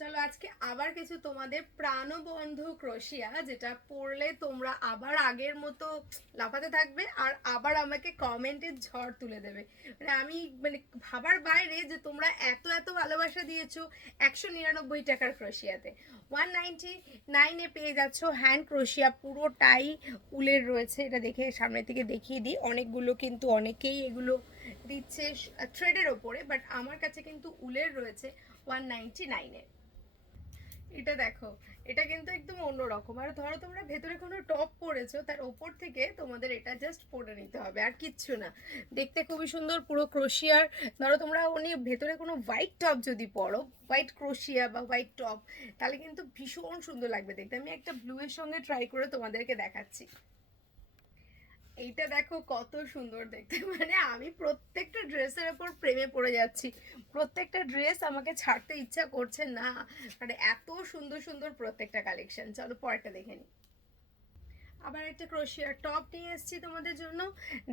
চলো আজকে আবার কিছু তোমাদের প্রাণবন্ধু ক্রোশিয়া, যেটা পড়লে তোমরা আবার আগের মতো লাফাতে থাকবে আর আবার আমাকে কমেন্টের ঝড় তুলে দেবে। আমি ভাবার বাইরে যে তোমরা এত এত ভালোবাসা দিয়েছো 199 টাকার ক্রোশিয়াতে। 199-এ পেয়ে যাচ্ছ হ্যান্ড ক্রোশিয়া, পুরোটাই উলের রয়েছে। এটা দেখে সামনে থেকে দেখিয়ে দিই, অনেকগুলো কিন্তু অনেকেই এগুলো দিচ্ছে থ্রেডের ওপরে, বাট আমার কাছে কিন্তু উলের রয়েছে 199-এ। এটা দেখো, এটা কিন্তু একদম অন্যরকম। আর ধরো তোমরা ভেতরে কোনো টপ পরেছো, তার ওপর থেকে তোমাদের এটা জাস্ট পরে নিতে হবে, আর কিচ্ছু না। দেখতে খুবই সুন্দর, পুরো ক্রোশিয়ার। ধরো তোমরা উনি ভেতরে কোনো হোয়াইট টপ যদি পরো, হোয়াইট ক্রোশিয়া বা হোয়াইট টপ, তাহলে কিন্তু ভীষণ সুন্দর লাগবে দেখতে। আমি একটা ব্লু এর সঙ্গে ট্রাই করে তোমাদেরকে দেখাচ্ছি। এইটা দেখো কত সুন্দর দেখতে। আমি প্রত্যেকটা ড্রেসের ওপর প্রেমে পড়ে যাচ্ছি। প্রত্যেকটা ড্রেস আমাকে ছাড়তে ইচ্ছা করছে না। এত সুন্দর সুন্দর প্রত্যেকটা কালেকশন। চলো পরেরটা দেখে নিই। আবার একটা ক্রোশিয়ার টপ নিয়ে এসেছি তোমাদের জন্য।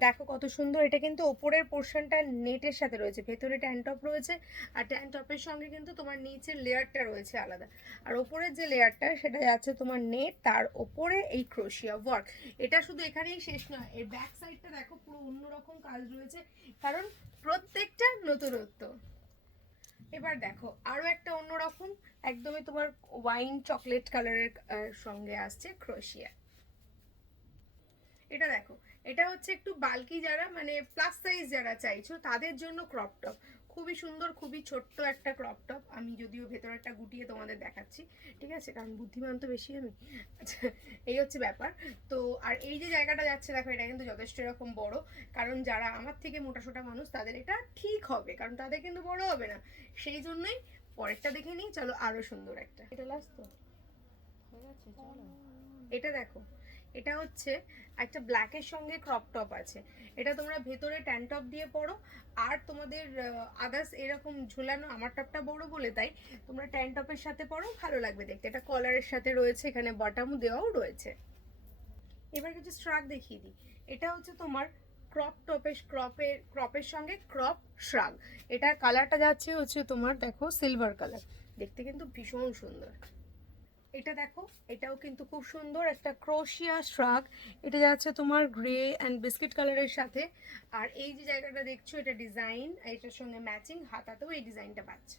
দেখো কত সুন্দর। এটা কিন্তু ওপরের পোর্শনটা নেটের সাথে রয়েছে, ভেতরে ট্যান টপ রয়েছে, আর ট্যান টপের সঙ্গে কিন্তু তোমার নিচের লেয়ারটা রয়েছে আলাদা। আর ওপরের যে লেয়ারটা সেটা যাচ্ছে তোমার নেট, তার ওপরে এই ক্রোশিয়া ওয়ার্ক। এটা শুধু এখানেই শেষ নয়, এর ব্যাক সাইডটা দেখো পুরো অন্যরকম কাজ রয়েছে, কারণ প্রত্যেকটা নতুনত্ব। এবার দেখো আরো একটা অন্যরকম, একদমই তোমার ওয়াইন চকলেট কালারের সঙ্গে আসছে ক্রোশিয়া। এটা দেখো, এটা হচ্ছে একটু বাল্কি, যারা প্লাস সাইজ যারা চাইছো তাদের জন্য ক্রপ টপ। খুবই সুন্দর, খুবই ছোট্ট একটা ক্রপ টপ। আমি যদিও ভেতরটা গুটিয়ে তোমাদের দেখাচ্ছি, ঠিক আছে, কারণ বুদ্ধিমান তো বেশি আমি। আচ্ছা, এই হচ্ছে ব্যাপার। তো আর এই যে জায়গাটা যাচ্ছে দেখো, এটা কিন্তু যথেষ্ট এরকম বড়, কারণ যারা আমার থেকে মোটাসোটা মানুষ তাদের এটা ঠিক হবে, কারণ তাদের কিন্তু বড় হবে না। সেই জন্যই পরেরটা দেখে নিই। চলো আরো সুন্দর একটা, এটা লাস্ট তো হয়ে গেছে, চলো। এটা দেখো, এটা হচ্ছে একটা ব্ল্যাকের সঙ্গে ক্রপ টপ আছে। এটা তোমরা ভেতরে ট্যান টপ দিয়ে পরো, আর তোমাদের আদার্স এরকম ঝুলানো, আমার টপটা বড় বলে তাই তোমরা ট্যান টপের সাথে পরো, ভালো লাগবে দেখতে। এটা কলারের সাথে রয়েছে, এখানে বটম দেওয়াও রয়েছে। এবার কিছু স্ট্রাক দেখিয়ে দিই। এটা হচ্ছে তোমার ক্রপ টপের ক্রপের সঙ্গে ক্রপ শ্রাগ। এটার কালারটা যাচ্ছে হচ্ছে তোমার দেখো সিলভার কালার, দেখতে কিন্তু ভীষণ সুন্দর। এটা দেখো, এটাও কিন্তু খুব সুন্দর একটা ক্রোশিয়া শ্রাগ। এটা যাচ্ছে তোমার গ্রে অ্যান্ড বিস্কিট কালারের সাথে। আর এই যে জায়গাটা দেখছো, এটা ডিজাইন, এটার সঙ্গে ম্যাচিং হাতাতেও এই ডিজাইনটা পাচ্ছে।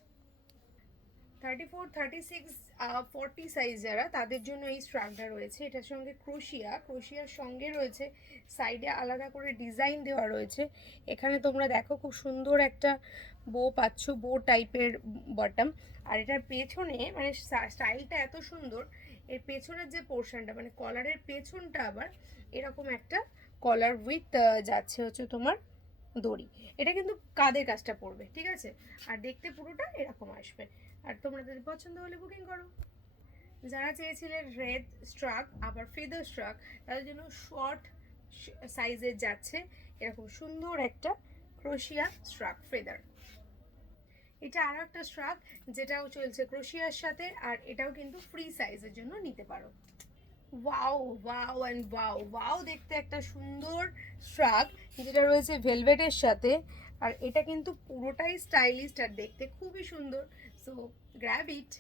34, 36, 40 সাইজ যারা, তাদের জন্য এই স্ট্রাকটা রয়েছে। এটার সঙ্গে ক্রোশিয়ার সঙ্গে রয়েছে সাইডে আলাদা করে ডিজাইন দেওয়া রয়েছে। এখানে তোমরা দেখো খুব সুন্দর একটা বো পাচ্ছ, বো টাইপের বটম। আর এটার পেছনে স্টাইলটা এত সুন্দর। এর পেছনের যে পোর্শনটা কলারের পেছনটা আবার এরকম একটা কলার উইথ যাচ্ছে হচ্ছে তোমার দড়ি। এটা কিন্তু কাঁধের কাজটা পড়বে, ঠিক আছে, আর দেখতে পুরোটা এরকম আসবে। আর তোমরা যদি পছন্দ হলে বুকিং করো। যারা চেয়েছিলেন রেড স্ট্রাক আবার ফেদার স্ট্রাক, তাদের জন্য শর্ট সাইজের যাচ্ছে এরকম সুন্দর একটা ক্রোশিয়া স্ট্রাক ফেদার। এটা আরো একটা স্ট্রাক, যেটাও চলছে ক্রোশিয়ার সাথে, আর এটাও কিন্তু ফ্রি সাইজের জন্য নিতে পারো। Wow wow and wow wow, দেখতে একটা সুন্দর শ্রাগ, যেটা রয়েছে ভেলভেটের সাথে। আর এটা কিন্তু পুরোটাই স্টাইলিস্ট আর দেখতে খুবই সুন্দর। সো গ্র্যাব ইট।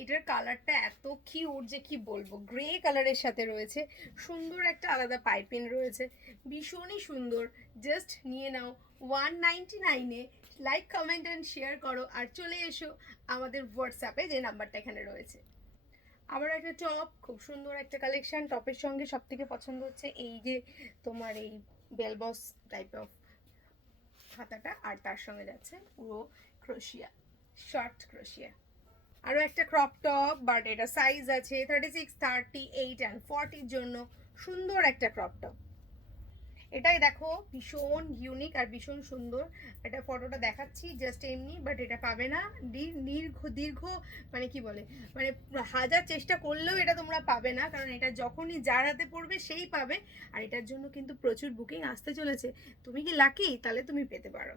এটার কালারটা এত কিউট যে কি বলবো, গ্রে কালারের সাথে রয়েছে, সুন্দর একটা আলাদা পাইপিং রয়েছে, ভীষণই সুন্দর। জাস্ট নিয়ে নাও 199-এ। লাইক কমেন্ট অ্যান্ড শেয়ার করো, আর চলে এসো আমাদের হোয়াটসঅ্যাপে, যে নাম্বারটা এখানে রয়েছে। আবার একটা টপ, খুব সুন্দর একটা কালেকশন। টপের সঙ্গে সব থেকে পছন্দ হচ্ছে এই যে তোমার এই বেলবস টাইপ অফ হাতাটা, আর তার সঙ্গে যাচ্ছে পুরো ক্রোশিয়া, শর্ট ক্রোশিয়া। আরও একটা ক্রপ টপ, বাট এটা সাইজ আছে 36, 38 অ্যান্ড 40-র জন্য। সুন্দর একটা ক্রপ টপ। এটাই দেখো ভীষণ ইউনিক আর ভীষণ সুন্দর। এটা ফটোটা দেখাচ্ছি জাস্ট এমনি, বাট এটা পাবে না। দীর্ঘ দীর্ঘ কি বলে, মানে হাজার চেষ্টা করলেও এটা তোমরা পাবে না, কারণ এটা যখনই যার হাতে পড়বে সেই পাবে। আর এটার জন্য কিন্তু প্রচুর বুকিং আসতে চলেছে। তুমি কি লাকি? তাহলে তুমি পেতে পারো।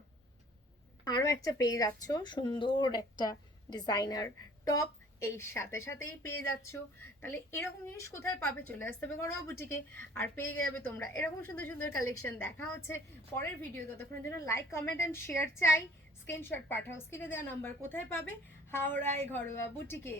আরও একটা পেয়ে যাচ্ছ সুন্দর একটা ডিজাইনার টপ, এই সাথে সাথেই পেয়ে যাচ্ছ। তাহলে এরকম জিনিস কোথায় পাবে? চলে আসতে হবে ঘরোয়া বুটিকে, আর পেয়ে যাবে তোমরা এরকম সুন্দর সুন্দর কালেকশন। দেখা হচ্ছে পরের ভিডিও, ততক্ষণের জন্য লাইক কমেন্ট অ্যান্ড শেয়ার চাই। স্ক্রিনশট পাঠাও, স্ক্রিনে দেওয়া নাম্বার কোথায় পাবে, হাওড়ায় ঘরোয়া বুটিকে।